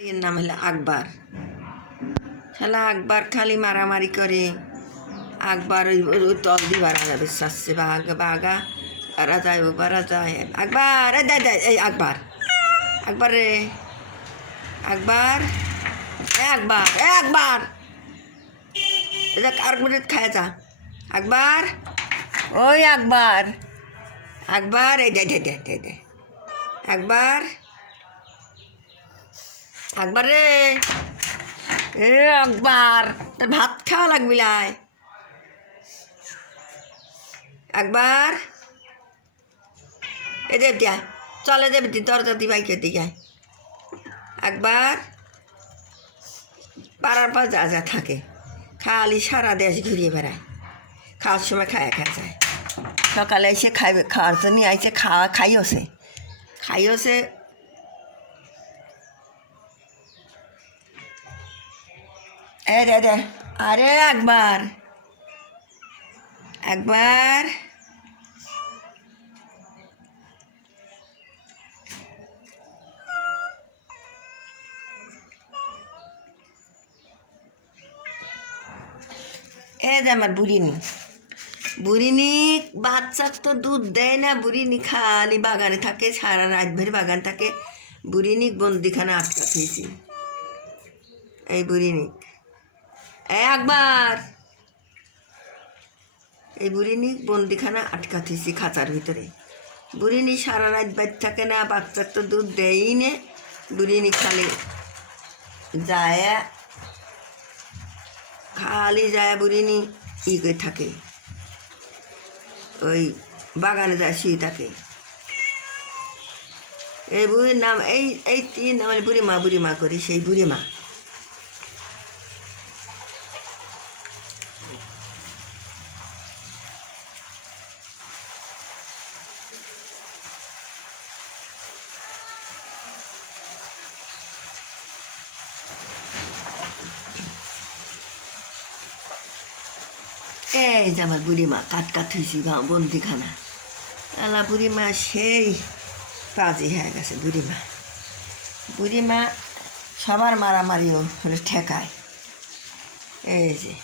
এর নাম হলো আকবর। শালা আকবর খালি মারামারি করে। আকবর ওই তল দিয়ে বাড়া যাবে চাচ্ছে বাঘা বাড়া যায়, ও বাড়া যায়। আকবর দেয় দেয়, এই আকবর, আকবর রে, আকবর, আকবর, আকবর, এটা কার মধ্যে খায় যা। আকবর, ওই আকবর, আকবর, এই দে দে দে দে দে, আকবর, আকবর রে, এ আকবর, তোর ভাত খাওয়া লাগবি লাই। আকবর, এ দেব দিয়া, চলে দেব দি দরজা দি বাইকে দিকে। আকবর পাড়ার পর যা যা থাকে, খালি সারা দেশ ঘুরিয়ে বেড়ায়, খাওয়ার সময় খায় যায়। সকালে এসে খাইবে, খাওয়ার জন্য আইসে, খাইওছে খাইওছে। এ দে দে, আরে আকবর, আকবর, এ দে আমার বুড়িনি, বুড়িনি বাচ্চার তো দুধ দেয় না। বুড়িনি খালি বাগানে থাকে, সারা রাত ভরে বাগান থাকে। বুড়িনিক বন্দিখানা আটকা থুইছি, এই বুড়িনিক। এ আকবর, এই বুড়িনিক বন্দিখানা আটকা থুইছি খাঁচার ভিতরে। বুড়িনি সারা রাত বাইর থাকে না, বাচ্চার তো দুধ দেয়ই নে। বুড়িনি খালি যায়, খালি যায় বুড়িনি ই করে থাকে, ওই বাগানে যায় শুয়ে থাকে। এই বুড়ির নাম, এই তিন নাম বুড়িমা, বুড়িমা করি, সেই বুড়িমা। এই যে আমার বুড়িমা কাট হয়েছি বন্দিখানা। আলা বুড়িমা সেই পাজি হয়ে গেছে বুড়িমা। বুড়িমা সবার মারামারিও হলে ঠেকায়। এই যে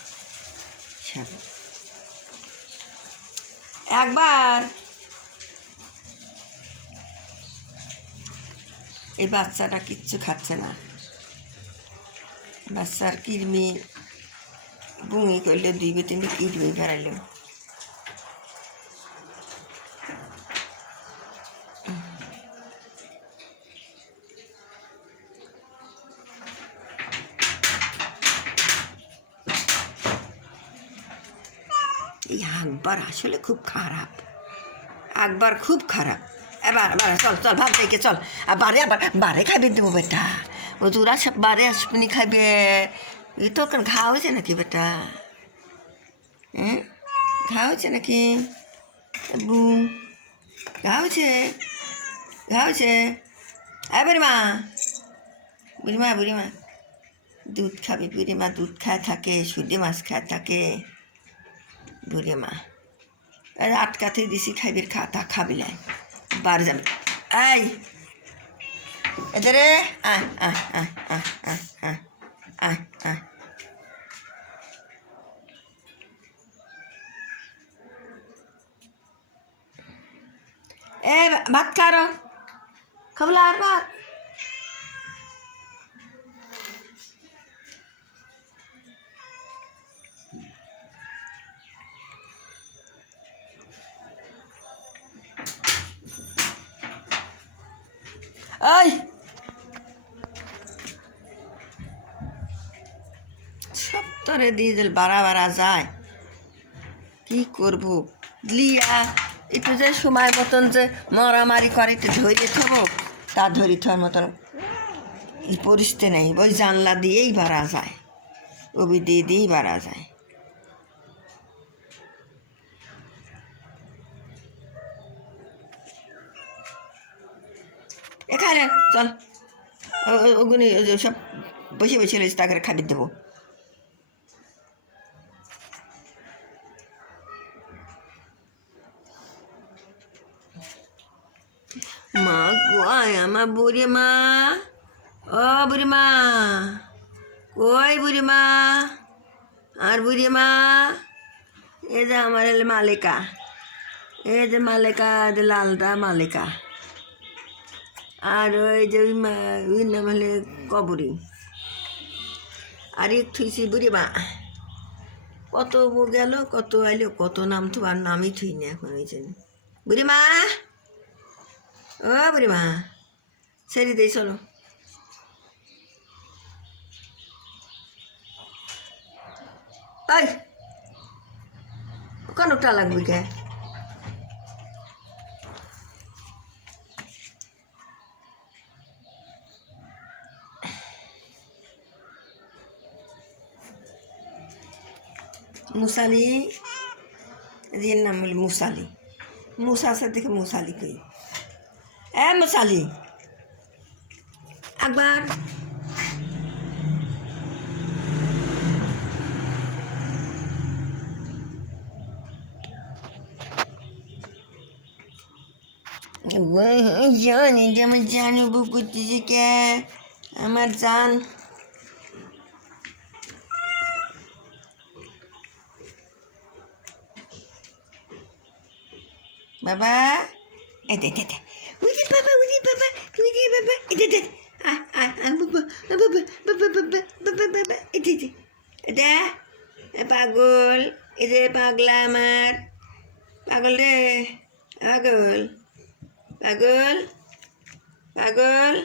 সব একবার এই বাচ্চাটা কিচ্ছু খাচ্ছে না। বাচ্চার কিরমি বুঙি করলে 2-3 কিরমি বেড়াইল। এই আকবর আসলে খুব খারাপ, আকবর খুব খারাপ। এবার চল চল ভাত দেখে চল। আর আবার বারে খাইবে দেবো বেটা, ও তোরা সব বারে আসবনি খাইবে। এই তো ঘা হয়েছে নাকি বেটা? হ্যাঁ, ঘা হয়েছে নাকি? ঘা হয়েছে, ঘা হয়েছে। বুড়িমা, বুড়িমা, বুড়িমা দুধ খাবি। বুড়িমা দুধ খায় থাকে, সুদি মাছ খায় থাকে বুড়িমা। আটকাতে দিছি খাইবি, তা খাবি লাই, বাড়ি যাবি। এই এদের আয় আয় আয় আয় আয় আয় আয় আয়। এ ভাত খারো, খাবলা আর ভাত। ওই সব তরে দিয়ে দিল, বাড়া যায়, কি করবো লিয়া। একটু যে সময় মতন যে মারামারি করে একটু ধরে থাকবো, তা ধরি থার মতন এই পরিস্থিতি নেই। ওই জানলা দিয়েই বাড়া যায়, ওবি দিয়েই বাড়া যায়। এখানে চল, ওগুলি সব বসে বসে রয়েছে, তাকে খাবি দেবো। মা গো, আমার বুড়ি মা, ও বুড়িমা, কই বুড়িমা? আর বুড়িমা, এই যে আমার এলে মালিকা, এই যে মালিকা, এই যে লালদা মালিকা, আর ওই যে ওই নাম হলে কবরী, আর একটু বুড়িমা। কত গেল, কত আইলো, কত নাম তো আর নামই থুই না এখন ওই জন্য। বুড়িমা, ও বুড়িমা, ছেড়ে দিই চলো। ওই কোনটা লাগবে কে? মুসালি, এর নাম হলো মুসালি। মুসা আছে দেখে মুসালি কই। এ মুসালি, একবার জানি যে আমার জান বুক করতেছে কে, আমার জান। বাবা, এটা এটা, উদি বাবা, উদি বাবা, উদি বাবা, এটা এটা, বাবা, বাবা, বাবা, বাবা, বাবা, বাবা, এটা এটা, এটা পাগল, এটা পাগলা আমার, পাগল রে, পাগল, পাগল, পাগল।